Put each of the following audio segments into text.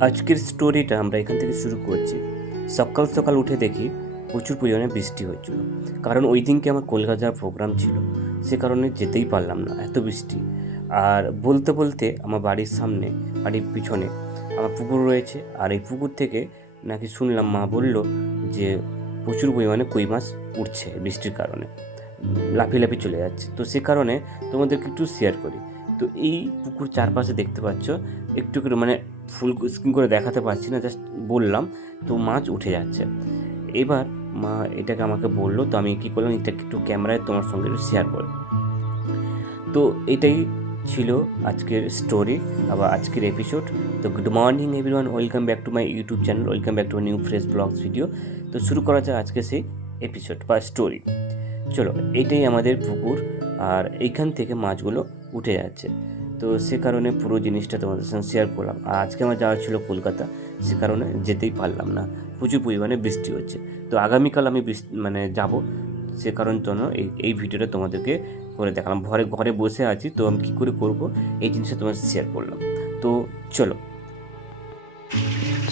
আজকের স্টোরিটা আমরা এখান থেকে শুরু করছি। সকাল সকাল উঠে দেখি প্রচুর পরিমাণে বৃষ্টি হচ্ছিল। কারণ ওই দিনকে আমার কলকাতার প্রোগ্রাম ছিল। সে কারণে যেতেই পারলাম না, এত বৃষ্টি। আর বলতে বলতে আমার বাড়ির সামনে, বাড়ির পিছনে আমার পুকুর রয়েছে। আর এই পুকুর থেকে নাকি শুনলাম মা বলল যে প্রচুর পরিমাণে কই মাছ উঠছে বৃষ্টির কারণে। লাফিয়ে লাফিয়ে চলে যাচ্ছে। তো সে কারণে তোমাদেরকে একটু শেয়ার করি। তো এই পুকুর চারপাশে দেখতে পাচ্ছ, একটু করে মানে ফুল স্ক্রিন করে দেখাতে পারছি না জাস্ট বললাম, তো মাছ উঠে যাচ্ছে। এবার মা এটাকে আমাকে বলল, তো আমি কী করলাম এটাকে একটু ক্যামেরায় তোমার সঙ্গে একটু শেয়ার করি। তো এটাই ছিল আজকের স্টোরি আবার আজকের এপিসোড তো good morning everyone welcome back to my YouTube channel welcome back to new fresh blogs video তো শুরু করা যাক আজকে সেই এপিসোড বা স্টোরি চলো এইটাই আমাদের পুকুর, আর এইখান থেকে মাছগুলো উঠে যাচ্ছে। তো সে কারণে পুরো জিনিসটা তোমাদের সঙ্গে শেয়ার করলাম। আর আজকে আমার যাওয়া ছিল কলকাতা, সে কারণে যেতেই পারলাম না। প্রচুর পরিমাণে বৃষ্টি হচ্ছে। তো আগামীকাল আমি মানে যাব, সে কারণ জন্য এই এই ভিডিওটা তোমাদেরকে করে দেখালাম। ঘরে ঘরে বসে আছি, তো আমি কী করে করব, এই জিনিসটা তোমার শেয়ার করলাম। তো চলো।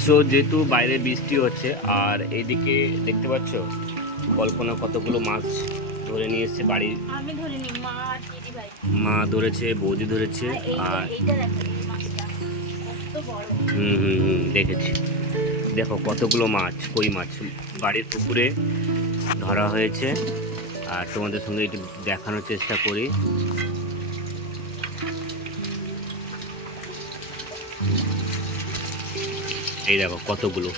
সো যেহেতু বাইরে বৃষ্টি হচ্ছে, আর এইদিকে দেখতে পাচ্ছ, কল্পনা কতগুলো মাছ ধরে নিয়ে এসছে বাড়ির। আমি ধরিনি মা আর দিদি ভাই মা ধরেছে বৌদি ধরেছে আর হুম হুম হুম দেখেছি। দেখো কতগুলো মাছ কই মাছ। বাড়ির পুকুরে ধরা হয়েছে। আর তোমাদের সঙ্গে একটু দেখানোর চেষ্টা করি। এই দেখো কতগুলো।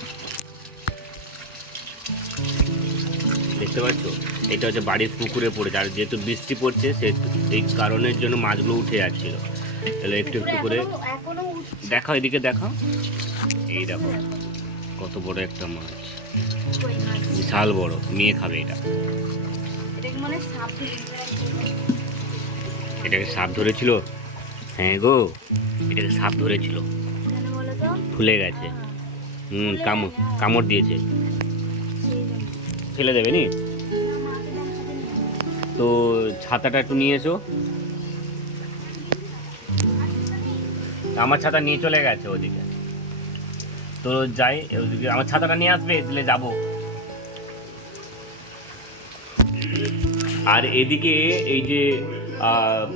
দেখতে পাচ্ছ? এটা হচ্ছে বাড়ির পুকুরে পড়েছে। আর যেহেতু বৃষ্টি পড়ছে সে এই কারণের জন্য মাছগুলো উঠে যাচ্ছিল। তাহলে একটু একটু করে দেখাও এদিকে দেখাও। এই দেখো কত বড় একটা মাছ। বিশাল বড় মেয়ে খাবে এটা। এটাকে সাপ ধরে ধরেছিল? হ্যাঁ গো এটাকে সাপ ধরেছিল। ফুলে গেছে। হুম কামড় কামড় দিয়েছে। ফেলে দেবে নি। তো ছাতাটা একটু নিয়ে এসো। আমার ছাতা নিয়ে চলে গেছে ওদিকে। তো যাই, ওদিকে আমার ছাতাটা নিয়ে আসবে দিলে যাব। আর এদিকে এই যে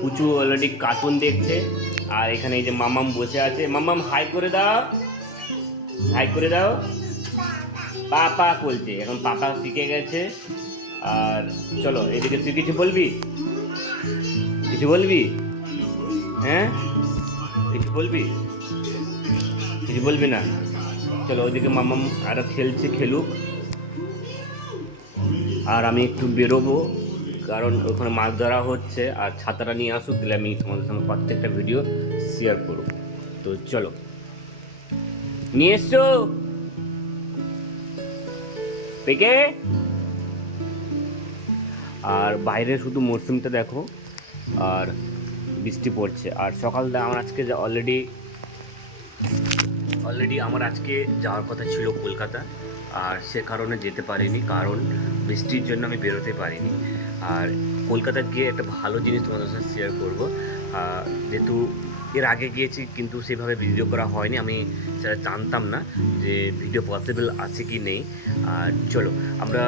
পুচু অলরেডি কার্টুন দেখছে, আর এখানে এই যে মামাম বসে আছে। মামাম হাই করে দাও। হাই করে দাও। পাপা বলছে। এখন পাপা শিখে গেছে। আর চলো, এদিকে তুই কিছু বলবি? কিছু বলবি? হ্যাঁ? কিছু বলবি? কিছু বলবি না? চলো ওইদিকে মামাম আরও খেলছে, খেলুক। আর আমি একটু বেরোবো, কারণ ওখানে মাছ ধরা হচ্ছে। আর ছাতাটা নিয়ে আসুক দিলে আমি তোমাদের সঙ্গে প্রত্যেকটা ভিডিও শেয়ার করব। তো চলো। নিয়ে এসছো? পেকে আর বাইরে শুধু মরশুমটা দেখো, আর বৃষ্টি পড়ছে। আর সকালটা আমার আজকে অলরেডি অলরেডি আমার আজকে যাওয়ার কথা ছিল কলকাতা, আর সে কারণে যেতে পারিনি, কারণ বৃষ্টির জন্য আমি বেরোতে পারিনি। আর কলকাতা গিয়ে একটা ভালো জিনিস তোমাদের সাথে শেয়ার করব। যেহেতু এর আগে গিয়েছি, কিন্তু সেভাবে ভিডিও করা হয়নি। আমি সেটা জানতাম না যে ভিডিও পসিবল আছে কি নেই। আর চলো, আমরা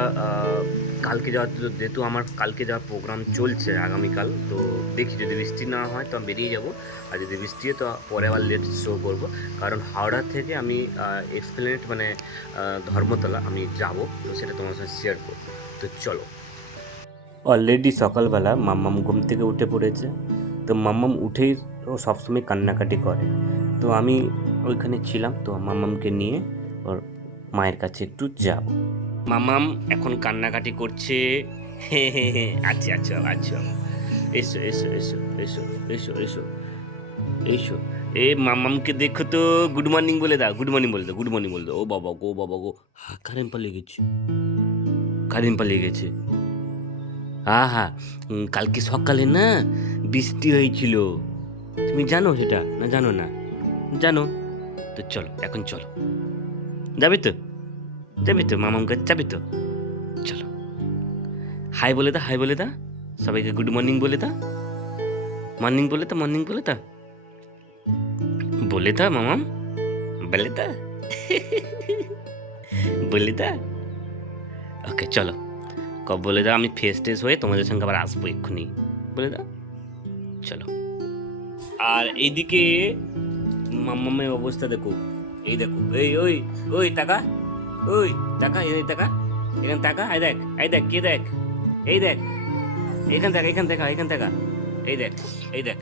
কালকে যাওয়ার যেহেতু আমার কালকে যাওয়ার প্রোগ্রাম চলছে আগামীকাল, তো দেখি যদি বৃষ্টি না হয় তো আমি বেরিয়ে যাব। আর যদি বৃষ্টি হয় তো পরে আবার লেট শো করব। কারণ হাওড়া থেকে আমি এক্সপ্লেনেট মানে ধর্মতলা আমি যাব, তো সেটা তোমার সাথে শেয়ার করব। তো চলো। অলরেডি সকালবেলা মাম্মাম ঘুম থেকে উঠে পড়েছে। তো মাম্মাম উঠেই ও সবসময় কান্নাকাটি করে। তো আমি ওইখানে ছিলাম, তো মামামকে নিয়ে ওর মায়ের কাছে একটু যাব। মামাম এখন কান্নাকাটি করছে। হে হে হে আচ্ছা আচ্ছা আচ্ছা। এসো এসো এসো এসো এসো এসো এসো। এ মামামকে দেখো তো গুড মর্নিং বলে দাও গুড মর্নিং বলে দাও গুড মর্নিং বলে দাও। ও বাবা গো বাবা গো, হা কারেন্ট পালিয়ে গেছে। কারেন্ট পালিয়ে গেছে। হা হা কালকে সকালে না বৃষ্টি হয়েছিল। তুমি জানো সেটা না জানো না? জানো? তো চলো, এখন চলো। যাবে তো? যাবি তো মামাম কাছে যাবি তো? চলো। হাই বলে দা হাই বলে দা। সবাইকে গুড মর্নিং বলে দা। মর্নিং বলে দা মর্নিং বলে দা। বলে দা, মামাম। বলে তো বলে তো ওকে চলো। কব বলে দাও আমি ফেস টেস হয়ে তোমাদের সঙ্গে আবার আসব এক্ষুনি। বলে দাও চলো। আর এইদিকে মাম্মামের অবস্থা দেখো। এই দেখো, এই, ওই ওই টাকা ওই টাকা, এই টাকা, এখান টাকা, এই দেখ এই দেখ, কে দেখ, এই দেখ এখান থেকে এখান থেকে এখান থেকে এই দেখ এই দেখ,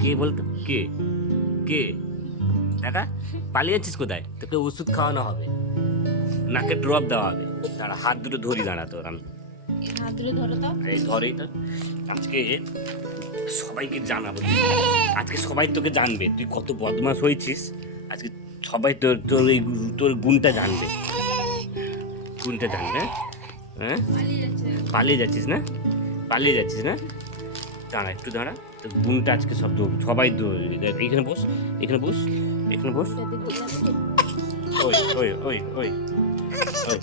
কে বলতো কে কে, টাকা, পালিয়ে যাচ্ছিস কোথায়? তোকে ওষুধ খাওয়ানো হবে, নাকে ড্রপ দেওয়া হবে, দাঁড়া, হাত দুটো ধরি, দাঁড়া তোর, আমি এই ধরেই তো। আজকে সবাইকে জানাব। আজকে সবাই তোকে জানবে। তুই কত বদমাস হয়েছিস। আজকে সবাই তোর তোর এই তোর গুণটা জানবে। গুণটা জানবে হ্যাঁ? পালিয়ে যাচ্ছিস না? পালিয়ে যাচ্ছিস না? দাঁড়া একটু দাঁড়া। তোর গুণটা আজকে সব সবাই তো- দেখ, এইখানে বস এখানে বস। এখানে বস ওই ওই ওই ওই ওই।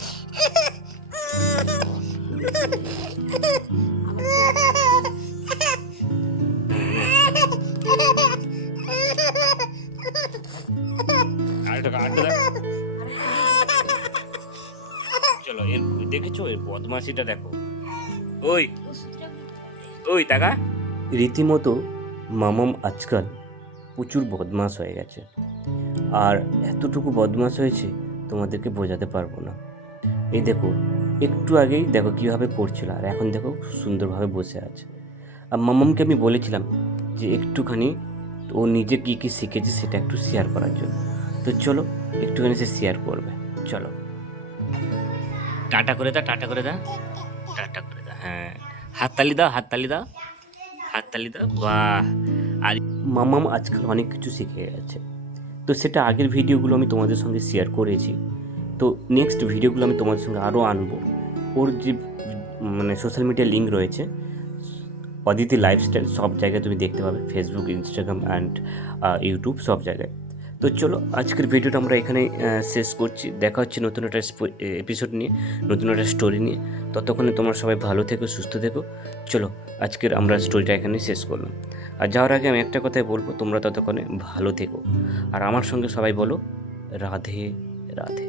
চলো, এর দেখেছ? এর বদমাসিটা দেখো। ওই ওই টাকা। রীতিমতো মামাম আজকাল প্রচুর বদমাস হয়ে গেছে। আর এতটুকু বদমাস হয়েছে তোমাদেরকে বোঝাতে পারব না। এই দেখো একটু আগেই দেখো কীভাবে করছিল আর এখন দেখো সুন্দরভাবে বসে আছে। আর মামামকে আমি বলেছিলাম যে একটুখানি ও নিজে কী কী শিখেছে সেটা একটু শেয়ার করার জন্য। তো চলো একটুখানি সে শেয়ার করবে। চলো। টাটা করে দাও টাটা করে দাও টাটা করে দাও হ্যাঁ। হাততালি দাও হাততালি দাও। হাততালি দাও বাহ। আর মামাম আজকাল অনেক কিছু শিখে গেছে। তো সেটা আগের ভিডিওগুলো আমি তোমাদের সঙ্গে শেয়ার করেছি। তো নেক্সট ভিডিওগুলো আমি তোমাদের সঙ্গে আরও আনব। ওর যে মানে সোশ্যাল মিডিয়া লিঙ্ক রয়েছে, অদিতি লাইফস্টাইল সব জায়গায় তুমি দেখতে পাবে ফেসবুক ইনস্টাগ্রাম অ্যান্ড ইউটিউব সব জায়গায়। তো চলো, আজকের ভিডিওটা আমরা এখানে শেষ করছি। দেখা হচ্ছে নতুন একটা এপিসোড নিয়ে, নতুন একটা স্টোরি নিয়ে। ততক্ষণে তোমরা সবাই ভালো থেকো, সুস্থ থেকো। চলো, আজকের আমরা স্টোরিটা এখানে শেষ করলাম। আর যাওয়ার আগে আমি একটা কথাই বলব, তোমরা ততক্ষণে ভালো থেকো। আর আমার সঙ্গে সবাই বলো, রাধে রাধে।